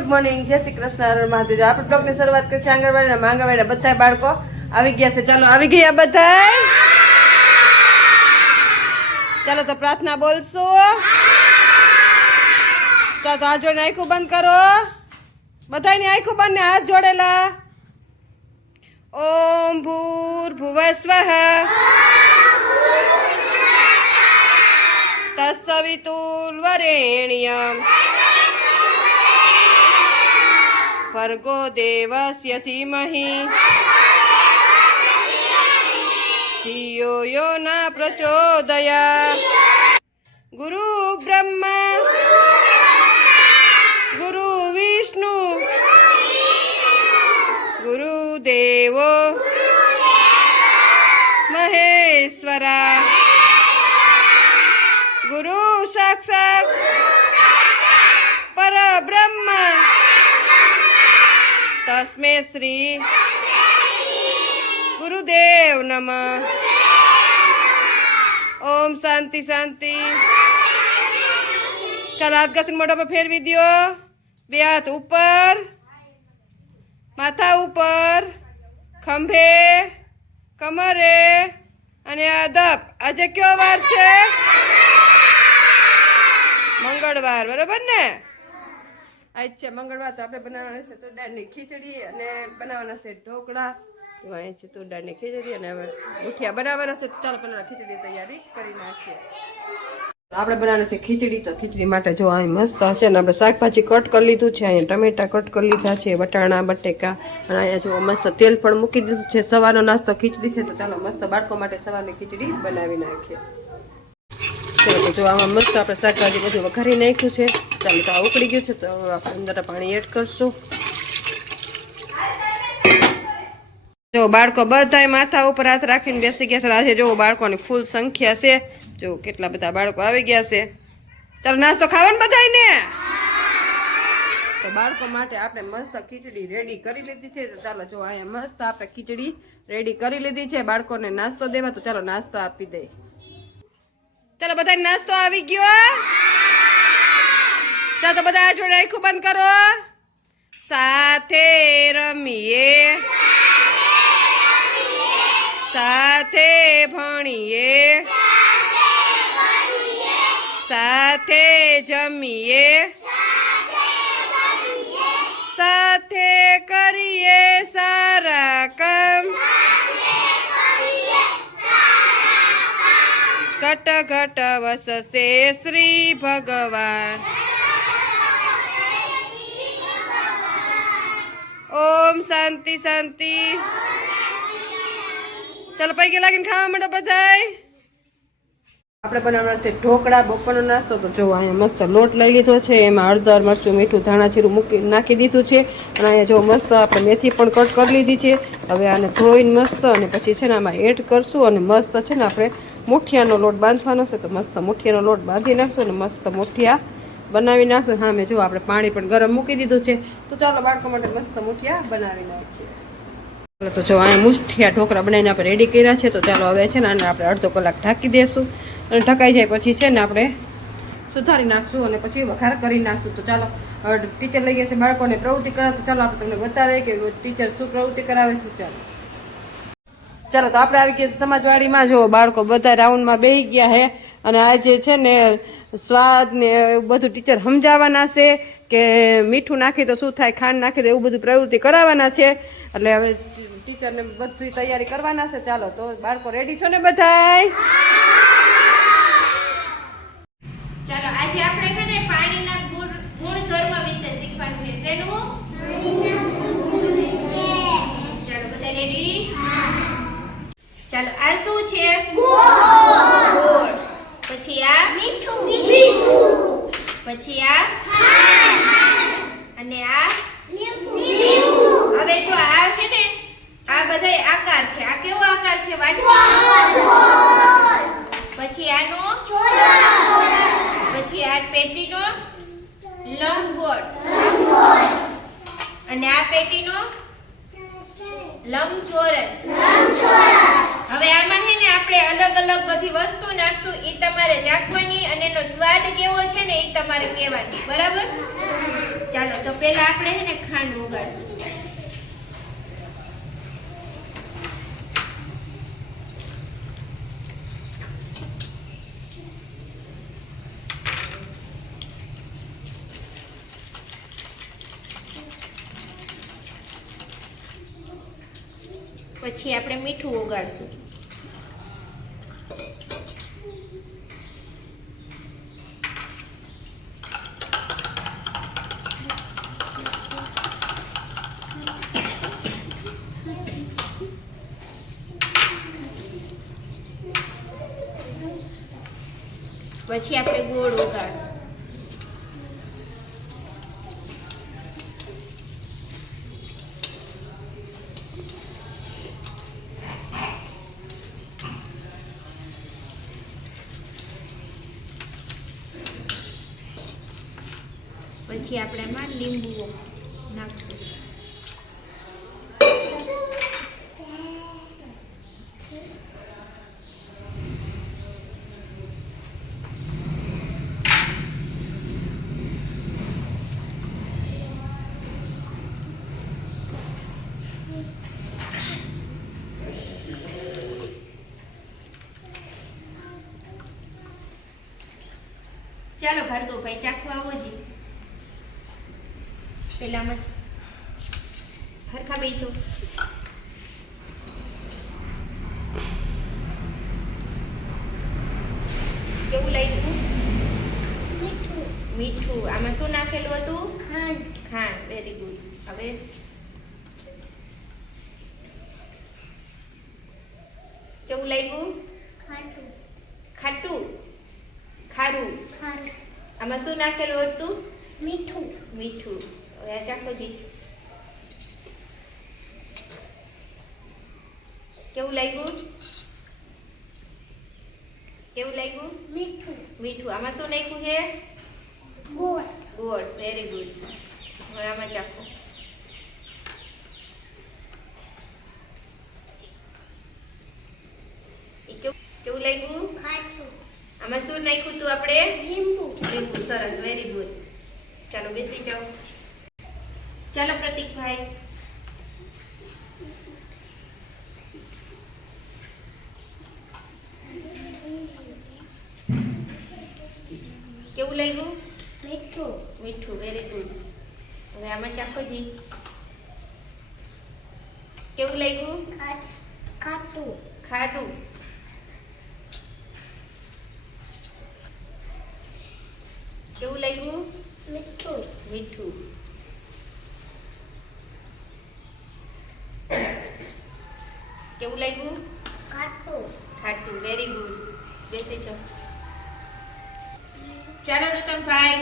Good morning, જય શ્રી કૃષ્ણ, હર મહાદેવ। આપણે બ્લોગની શરૂઆત કરી છે આંગણવાડીના બધા બાળકો આવી ગયા છે। ચાલો આવી ગયા બધા, ચાલો તો પ્રાર્થના બોલશો। ચાલો તો હાથ જોડીને આંખો બંધ કરો, બધાની આંખો બંધ ને હાથ જોડેલા। ઓમ ભૂર્ભુવસ્વઃ તત્સવિતુર્વરેણ્યં ભર્ગો દેવસ્ય ધીમહિ ધિયો યો ન પ્રચોદયાत्। ગુરુ બ્રહ્મા ગુરુ વિષ્ણુ ગુરુદેવો મહેશ્વરા ગુરુ સાક્ષાત પરબ્રહ્મ તસ્મે શ્રી ગુરુદેવ નમઃ। ઓમ શાંતિ શાંતિ। ચાલો હાથ ઘસીને મોઢા પર ફેરવી દો, બે હાથ ઉપર, માથા ઉપર, ખંભે, કમરે અને અદબ। આજે કયો વાર છે? મંગળવાર, બરોબર ને? આજ છે મંગળવાર, તો આપણે બનાવવાના છે તુર દાળની ખીચડી અને બનાવવાના છે ઢોકળા। તો અહીં છે તુર દાળની ખીચડી અને હવે મુઠિયા બનાવવાના છે। તો ચાલો પહેલાં ખીચડી તૈયારી કરી નાખીએ। આપણે બનાવવાની છે ખીચડી। તો ખીચડી માટે જો અહીં મસ્ત હશે ને આપણે શાકભાજી કટ કરી લીધું છે, અહીંયા ટમેટા કટ કરી લીધા છે, વટાણા બટેકા, અને અહીંયા જો મસ્ત તેલ પણ મૂકી દીધું છે। સવારનો નાસ્તો ખીચડી છે, તો ચાલો મસ્ત બાળકો માટે સવારની ખીચડી બનાવી નાખીએ। ચાલો તો જો આમાં મસ્ત આપણે શાકભાજી બધું વઘારી નાખ્યું છે। ચાલો તો આ ઉકળી ગયું છે, તો આપણે અંદર પાણી એડ કરશું। જો બાળકો બધાય માથા ઉપર હાથ રાખીને બેસી ગયા છે। આજે જો બાળકોની ફૂલ સંખ્યા છે, જો કેટલા બધા બાળકો આવી ગયા છે। ચાલો નાસ્તો ખાવાનો બધાયને। તો બાળકો માટે આપણે મસ્ત ખીચડી રેડી કરી લીધી છે। તો ચાલો જો અહીંયા મસ્ત આપણે ખીચડી રેડી કરી લીધી છે બાળકોને નાસ્તો દેવા। તો ચાલો નાસ્તો આપી દઈએ। ચાલો બધાને નાસ્તો આવી ગયો। ચાલો તો બધા જોડે આંખો બંધ કરો, સાથે રમીએ, સાથે ભણીએ, સાથે જમીએ, સાથે કરીએ સારા કામ, ઘટ ઘટ વસશે શ્રી ભગવાન। ઓમ શાંતિ શાંતિ। ચાલો પૈકી લાગીને ખાવા માંડો બધાય। આપણે બનાવવાના છે ઢોકળા, બપોરનો નાસ્તો। તો જો અહીંયા મસ્ત લોટ લઈ લીધો છે, એમાં હળદર, મરચું, મીઠું, ધાણા જીરું મૂકી નાખી દીધું છે, અને અહીંયા જો મસ્ત આપણે મેથી પણ કટ કરી લીધી છે। હવે આને ધોઈને મસ્ત અને પછી છે ને આમાં એડ કરશું, અને મસ્ત છે ને આપણે મુઠિયાનો લોટ બાંધવાનો છે। તો મસ્ત મુઠિયાનો લોટ બાંધી નાખશું અને મસ્ત મુઠિયા બનાવી નાખશું। હા મેં જો આપણે પાણી પણ ગરમ મૂકી દીધું છે। તો ચાલો બાળકો માટે મસ્ત મુઠિયા બનાવી નાખીએ। તો જો અહીંયા મુઠિયા ઢોકળા બનાવીને આપણે રેડી કર્યા છે। તો ચાલો હવે છે ને આને આપણે અડધો કલાક ઢાંકી દઈશું, અને ઢકાઈ જાય પછી છે ને આપણે સુધારી નાખશું અને પછી વઘાર કરી નાખશું। તો ચાલો હવે ટીચર લઈ ગયા છે બાળકોને પ્રવૃત્તિ કરાવે। તો ચાલો આપણે તમને બતાવે કે ટીચર શું પ્રવૃત્તિ કરાવે છે। ચાલો તો આપણે આવી ગયા સમાજવાડીમાં। જો બાળકો બધા રાઉન્ડમાં બેસી ગયા છે, અને આજે છે ને સ્વાદ ને એવું બધું ટીચર સમજાવવાના છે કે મીઠું નાખી તો શું થાય, ખાંડ નાખી તો એવું બધું પ્રવૃત્તિ કરાવવાના છે। એટલે હવે ટીચરને બધી તૈયારી કરવાના છે। ચાલો તો બાળકો રેડી છો ને બધાય? ચાલો આજે આપણે છે ને પાણીના ગુણધર્મ વિશે શીખવાનું છે। શેનું? ચાલો બધા રેડી? ચાલો આ શું છે? ગોળ। પછી આ મીઠું, પછી આ અને આ લીંબુ। હવે જો આ છે ને આ બધાય આકાર છે। આ કેવો આકાર છે? વાટકી। પછી આનો ચોરસ, પછી આ પેટીનો લંબગોળ, અને આ પેટીનો લંબચોરસ। હવે આમાં છે ને આપણે અલગ અલગ બધી વસ્તુ નાખશું, એ તમારે ચાખવાની અને એનો સ્વાદ કેવો છે ને એ તમારે કહેવાનું, બરાબર? ચાલો તો પહેલા આપણે હે ને ખાંડ ઓગાળશું. પછી આપણે મીઠું ઓગાળશું. પછી આપણે ગોળ ઓગાળશું. પછી આપણે એમાં લીંબુ નાખશું. ચાલો ભાર્ગવભાઈ ચાખવા આવો જી. પેલામાં જ હરખા બેજો. કેવું લાગ્યું? મીઠું. આમાં શું નાખેલું હતું? ખાંડ. Very good. હવે કેવું લાગ્યું? ખાટું. ખારું. આમાં શું નાખેલું હતું? મીઠું. હવે આ ચાખો જી. કેવું લાગ્યું? મીઠું. આમાં શું નાખ્યું છે? ગોળ. Very good. હવે આમાં ચાખો. કેવું લાગ્યું? આમાં શું નાખ્યું તું આપણે? લીંબુ. સરસ. Very good. ચાલો બેસી જાઓ. ચાલો પ્રતીકભાઈ. કેવું લાગ્યું? મીઠું. Very good. હવે આમાં ચાખો જી. કેવું લાગ્યું? ખાટું. કેવું લાગ્યું? મીઠું. કેવું લાગ્યું? ખાટું. Very good. બેસી જાઓ. ચાલો રુતમભાઈ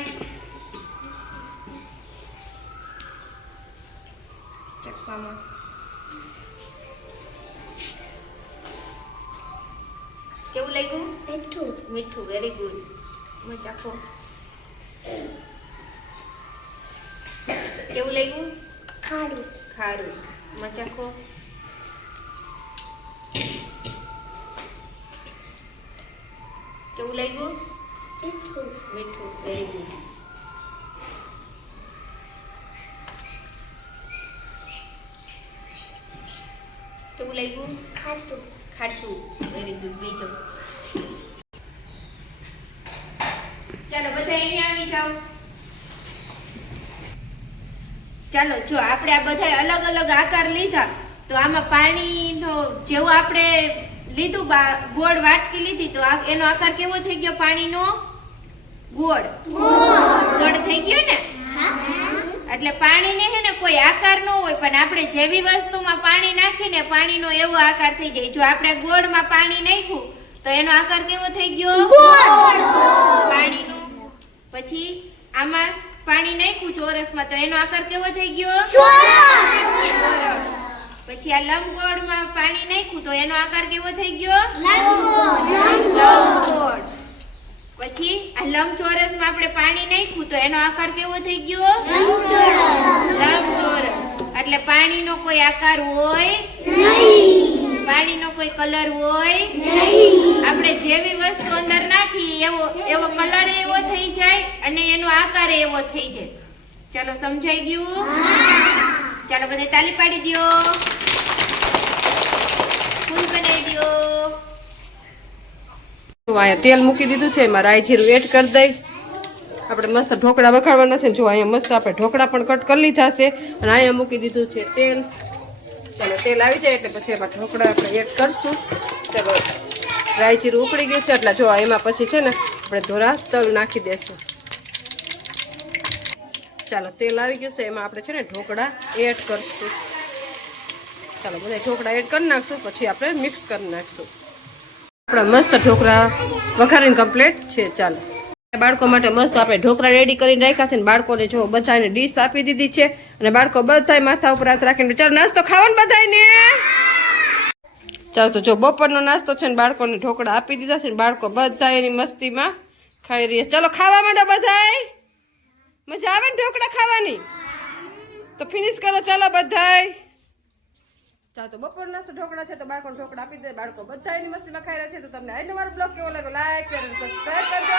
ચખવામાં. કેવું લાગ્યું? મીઠું. Very good. મેં ચાખો. કેવું લાગ્યું? ખારું. મેં ચાખો. કેવું લાગ્યું? મીઠું. Very good. કેવું લાગ્યું? ખાટું. Very good. બીજો. ચાલો બધા અહીંયા આવી જાઓ. ચાલો જો આપણે આ બધા અલગ અલગ આકાર લીધા તો આમાં પાણીનો જેવો આપણે લીધું ગોળ વાટકી લીધી તો એનો આકાર કેવો થઈ ગયો? પાણીનો ગોળ થઈ ગયો ને. એટલે પાણીને છે ને કોઈ આકાર ન હોય પણ આપણે જેવી વસ્તુમાં પાણી નાખીને પાણીનો એવો આકાર થઈ જાય. જો આપણે ગોળમાં પાણી નાખ્યું તો એનો આકાર કેવો થઈ ગયો? પાણીનો. પછી આમાં પાણી નાખ્યું ચોરસમાં તો એનો આકાર કેવો થઈ ગયો? ચોરસ. પછી આ લંબગોળમાં પાણી નાખ્યું તો એનો આકાર કેવો થઈ ગયો? લંબગોળ. પછી આ લંબચોરસમાં આપણે પાણી નાખ્યું તો એનો આકાર કેવો થઈ ગયો? લંબચોરસ. એટલે પાણીનો કોઈ આકાર હોય નહીં, પાણીનો કોઈ કલર હોય નહીં. આપણે જેવી વસ્તુ અંદર નાખી એવો કલર એવો થઈ જાય અને એનો આકાર એવો થઈ જાય. ચાલો સમજાઈ ગયું? ચાલો બધા તાલી પાડી દ્યો. ફૂલ બનાવી દ્યો. તો અહીંયા તેલ મૂકી દીધું છે, એમાં રાઈ જીરું એડ કરી દઈ. આપણે મસ્ત ઢોકળા વઘારવાના છે. જો અહીંયા મસ્ત આપણે ઢોકળા પણ કટ કરી લીધા છે અને અહીંયા મૂકી દીધું છે તેલ. ચાલો તેલ આવી જાય એટલે પછી એમાં ઢોકળા આપણે એડ કરશું. ચાલો રાઈ જીરું ઉકળી ગયું છે એટલે જો એમાં પછી છે ને આપણે ધોરા તલ નાખી દેશું. ચાલો તેલ આવી ગયું છે, એમાં આપણે છે ને ઢોકળા એડ કરશું. ચાલો બધા ઢોકળા એડ કરી નાખશું, પછી આપણે મિક્સ કરી નાખશું. આપણા મસ્ત ઢોકળા વઘારીને કમ્પ્લીટ છે. ચાલો બાળકો માટે મસ્ત આપણે ઢોકળા રેડી કરીને રાખ્યા છે ને બાળકોને જો બધાને ડીશ આપી દીધી છે અને બાળકો બધાય માથા ઉપર હાથ રાખીને ચાલો નાસ્તો ખાવાનો બધાયને. ચાલો તો જો બપોરનો નાસ્તો છે ને બાળકોને ઢોકળા આપી દીધા છે ને બાળકો બધા એની મસ્તીમાં ખાઈ રહ્યા છે. ચાલો ખાવા માંડો બધાય. મજા આવે ને ઢોકળા ખાવાની? તો ફિનિશ કરો ચાલો બધાય. ચાલો તો બપોર નાસ્તો ઢોકળા છે તો બાળકોને ઢોકળા આપી દે. બાળકો બધા એની મસ્તીમાં ખાઈ રહ્યા છે. તો તમને આજનો મારો બ્લોગ કેવો લાગ્યો લાઈક શેર અને સબસ્ક્રાઇબ કરજો.